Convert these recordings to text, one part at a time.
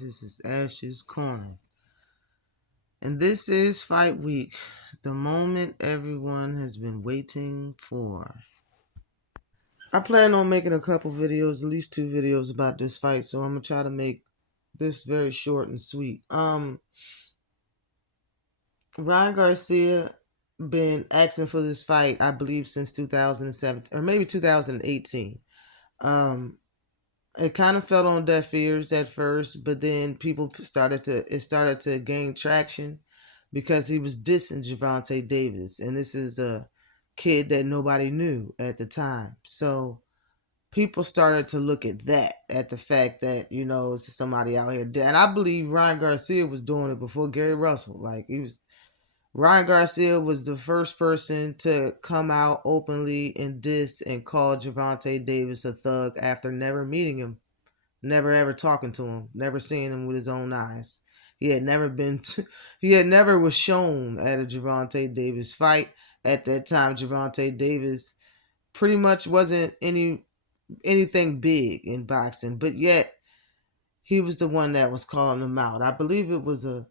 friends. This is Ash's Corner. And this is Fight Week, the moment everyone has been waiting for. I plan on making a couple videos, at least 2 videos about this fight, so I'm going to try to make this very short and sweet. Ryan Garcia been asking for this fight, I believe, since 2017, or maybe 2018. It kind of fell on deaf ears at first, but then it started to gain traction because he was dissing Gervonta Davis, and this is a kid that nobody knew at the time. So people started to look at that, at the fact that, it's somebody out here. And I believe Ryan Garcia was doing it before Gary Russell. Ryan Garcia was the first person to come out openly and diss and call Gervonta Davis a thug after never meeting him, never ever talking to him, never seeing him with his own eyes. He had never was shown at a Gervonta Davis fight. At that time, Gervonta Davis pretty much wasn't anything big in boxing, but yet he was the one that was calling him out. I believe it was a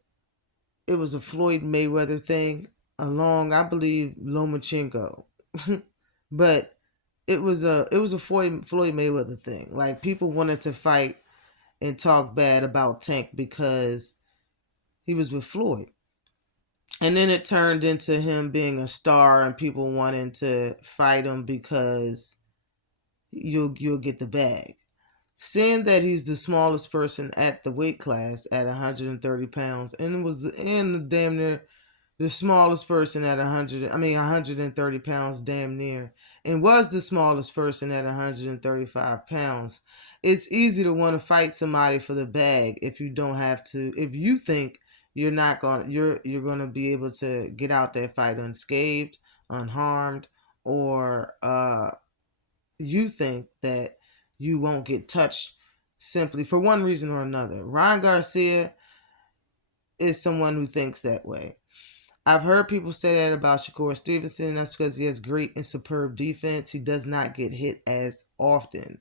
Floyd Mayweather thing along, I believe, Lomachenko. But it was a Floyd Mayweather thing. Like, people wanted to fight and talk bad about Tank because he was with Floyd. And then it turned into him being a star and people wanting to fight him because you'll get the bag. Seeing that he's the smallest person at the weight class at 130 pounds, and damn near the smallest person at 130 pounds, damn near, and was the smallest person at 135 pounds. It's easy to want to fight somebody for the bag if you don't have to. If you think you're going to be able to get out that fight unscathed, unharmed, or you think that you won't get touched simply for one reason or another. Ryan Garcia is someone who thinks that way. I've heard people say that about Shakur Stevenson. That's because he has great and superb defense. He does not get hit as often.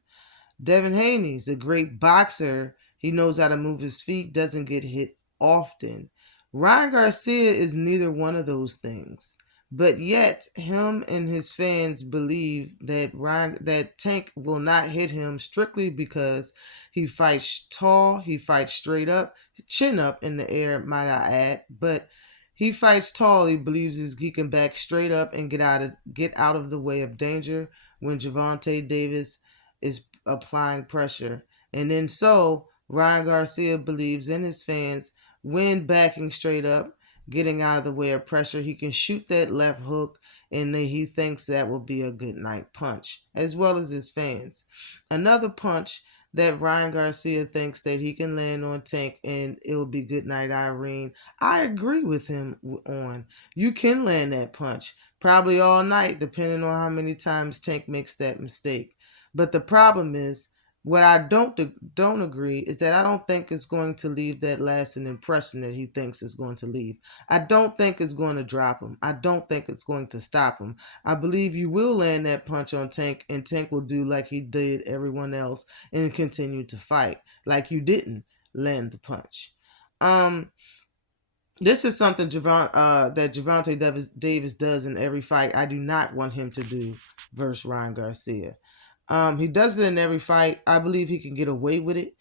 Devin Haney's a great boxer. He knows how to move his feet, doesn't get hit often. Ryan Garcia is neither one of those things. But yet, him and his fans believe that Tank will not hit him strictly because he fights tall, he fights straight up, chin up in the air, might I add. But he fights tall. He believes he can back straight up and get out of the way of danger when Gervonta Davis is applying pressure. And then Ryan Garcia believes in his fans, when backing straight up, getting out of the way of pressure, he can shoot that left hook, and then he thinks that will be a good night punch, as well as his fans. Another punch that Ryan Garcia thinks that he can land on Tank and it will be good night Irene. I agree with him on. You can land that punch, probably all night, depending on how many times Tank makes that mistake. But the problem is, what I don't agree is that I don't think it's going to leave that lasting impression that he thinks it's going to leave. I don't think it's going to drop him. I don't think it's going to stop him. I believe you will land that punch on Tank, and Tank will do like he did everyone else and continue to fight like you didn't land the punch. This is something that Gervonta Davis does in every fight. I do not want him to do versus Ryan Garcia. He does it in every fight. I believe he can get away with it.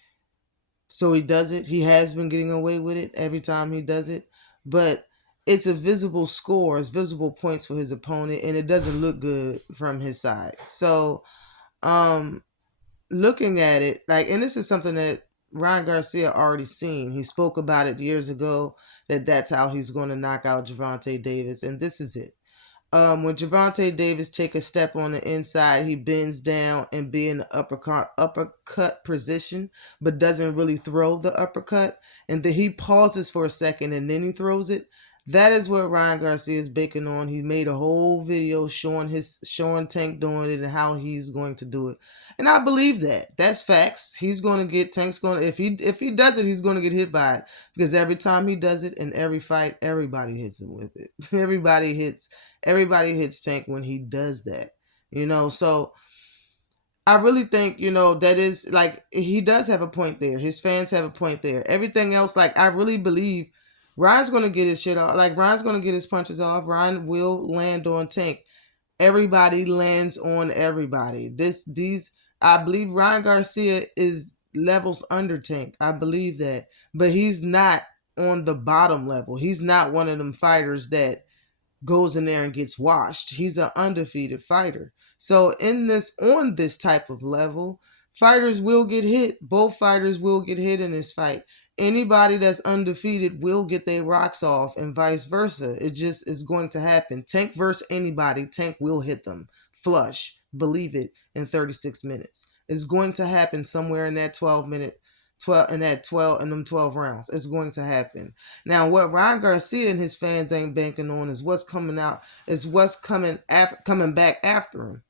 So he does it. He has been getting away with it every time he does it. But it's a visible score. It's visible points for his opponent. And it doesn't look good from his side. So looking at it, and this is something that Ryan Garcia already seen. He spoke about it years ago, that's how he's going to knock out Gervonta Davis. And this is it. When Gervonta Davis take a step on the inside, he bends down and be in the uppercut position, but doesn't really throw the uppercut. And then he pauses for a second and then he throws it. That is what Ryan Garcia is baking on. He made a whole video showing Tank doing it and how he's going to do it. And I believe that. That's facts. If he does it, he's going to get hit by it. Because every time he does it in every fight, everybody hits him with it. Everybody hits Tank when he does that. So I really think, that is like, he does have a point there. His fans have a point there. Everything else, like, I really believe Ryan's gonna get his shit off. Like, Ryan's gonna get his punches off. Ryan will land on Tank. Everybody lands on everybody. I believe Ryan Garcia is levels under Tank. I believe that. But he's not on the bottom level. He's not one of them fighters that goes in there and gets washed. He's an undefeated fighter. So on this type of level, fighters will get hit. Both fighters will get hit in this fight. Anybody that's undefeated will get their rocks off, and vice versa. It just is going to happen. Tank versus anybody, Tank will hit them flush. Believe it, in 36 minutes. It's going to happen somewhere in that 12-minute 12 in that 12 in them 12 rounds. It's going to happen. Now, what Ryan Garcia and his fans ain't banking on is what's coming out, is what's coming back after him.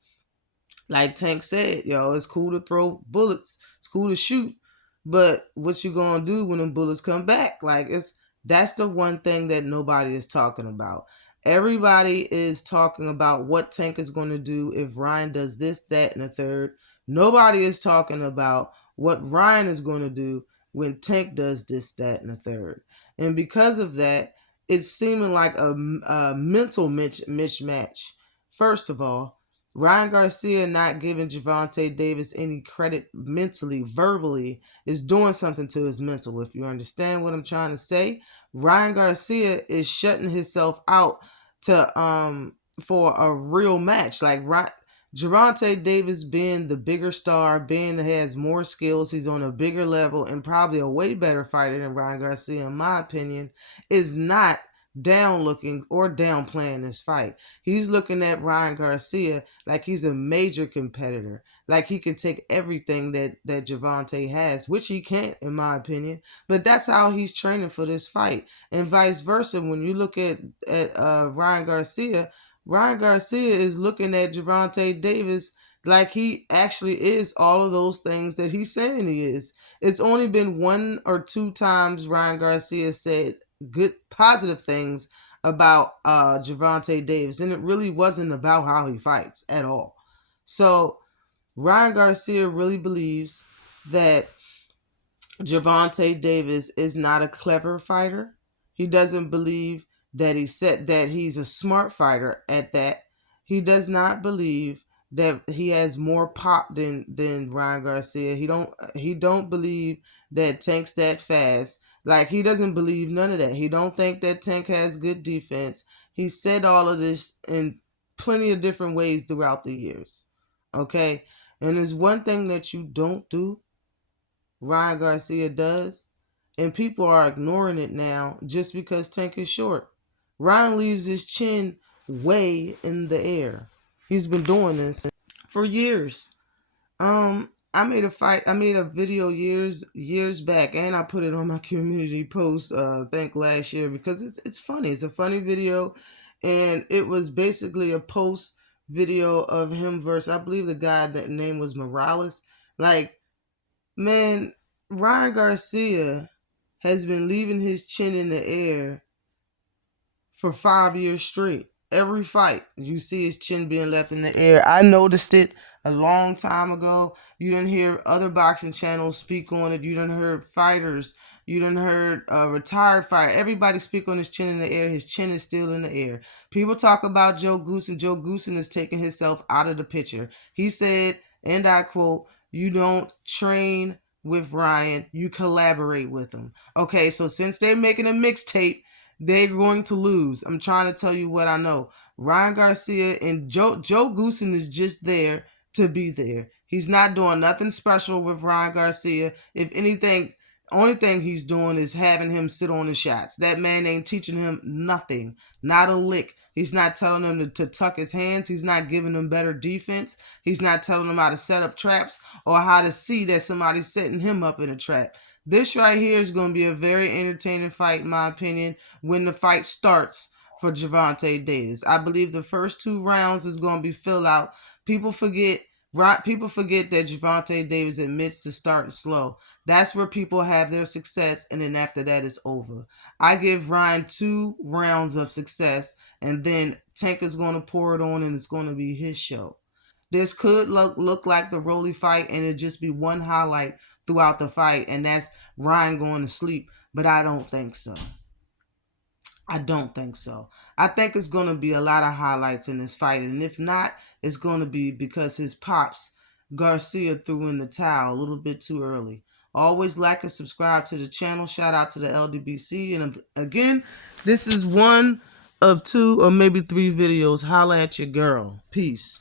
Like Tank said, it's cool to throw bullets, it's cool to shoot, but what you gonna do when them bullets come back? Like, that's the one thing that nobody is talking about. Everybody is talking about what Tank is going to do if Ryan does this, that, and the third. Nobody is talking about what Ryan is going to do when Tank does this, that, and the third. And because of that, it's seeming like a mental mismatch. First of all, Ryan Garcia not giving Gervonta Davis any credit mentally, verbally, is doing something to his mental. If you understand what I'm trying to say, Ryan Garcia is shutting himself out for a real match. Like Gervonta Davis being the bigger star, being has more skills, he's on a bigger level and probably a way better fighter than Ryan Garcia, in my opinion, is not down looking or downplaying this fight. He's looking at Ryan Garcia like he's a major competitor, like he can take everything that Gervonta has, which he can't, in my opinion. But that's how he's training for this fight, and vice versa. When you look at Ryan Garcia is looking at Gervonta Davis like he actually is all of those things that he's saying he is. It's only been 1 or 2 times Ryan Garcia said good, positive things about Gervonta Davis, and it really wasn't about how he fights at all. So Ryan Garcia really believes that Gervonta Davis is not a clever fighter. He doesn't believe that he's a smart fighter at that. He does not believe that he has more pop than Ryan Garcia. He don't believe that Tank's that fast. Like, he doesn't believe none of that. He don't think that Tank has good defense. He said all of this in plenty of different ways throughout the years. Okay? And there's one thing that you don't do, Ryan Garcia does, and people are ignoring it now just because Tank is short. Ryan leaves his chin way in the air. He's been doing this for years. I made a video years back, and I put it on my community post I think last year, because it's funny. It's a funny video, and it was basically a post video of him versus, I believe the guy that name was Morales. Like, man, Ryan Garcia has been leaving his chin in the air for 5 years straight. Every fight, you see his chin being left in the air. I noticed it a long time ago. You didn't hear other boxing channels speak on it. You didn't heard fighters. You didn't heard retired fighter. Everybody speak on his chin in the air. His chin is still in the air. People talk about Joe Goosen. Joe Goosen is taking himself out of the picture. He said, and I quote, "You don't train with Ryan, you collaborate with him." Okay, so since they're making a mixtape, they're going to lose. I'm trying to tell you what I know. Ryan Garcia and Joe Goosen is just there to be there. He's not doing nothing special with Ryan Garcia. If anything, only thing he's doing is having him sit on the shots. That man ain't teaching him nothing, not a lick. He's not telling him to tuck his hands. He's not giving him better defense. He's not telling him how to set up traps or how to see that somebody's setting him up in a trap. This right here is going to be a very entertaining fight, in my opinion, when the fight starts for Gervonta Davis. I believe the first 2 rounds is going to be fill out. People forget that Gervonta Davis admits to starting slow. That's where people have their success, and then after that, it's over. I give Ryan 2 rounds of success, and then Tank is going to pour it on, and it's going to be his show. This could look like the Rolly fight, and it just be one highlight throughout the fight, and that's Ryan going to sleep. But I don't think so. I don't think so. I think it's going to be a lot of highlights in this fight, and if not, it's going to be because his pops, Garcia, threw in the towel a little bit too early. Always like and subscribe to the channel. Shout out to the LDBC. And again, this is one of 2 or maybe 3 videos. Holla at your girl. Peace.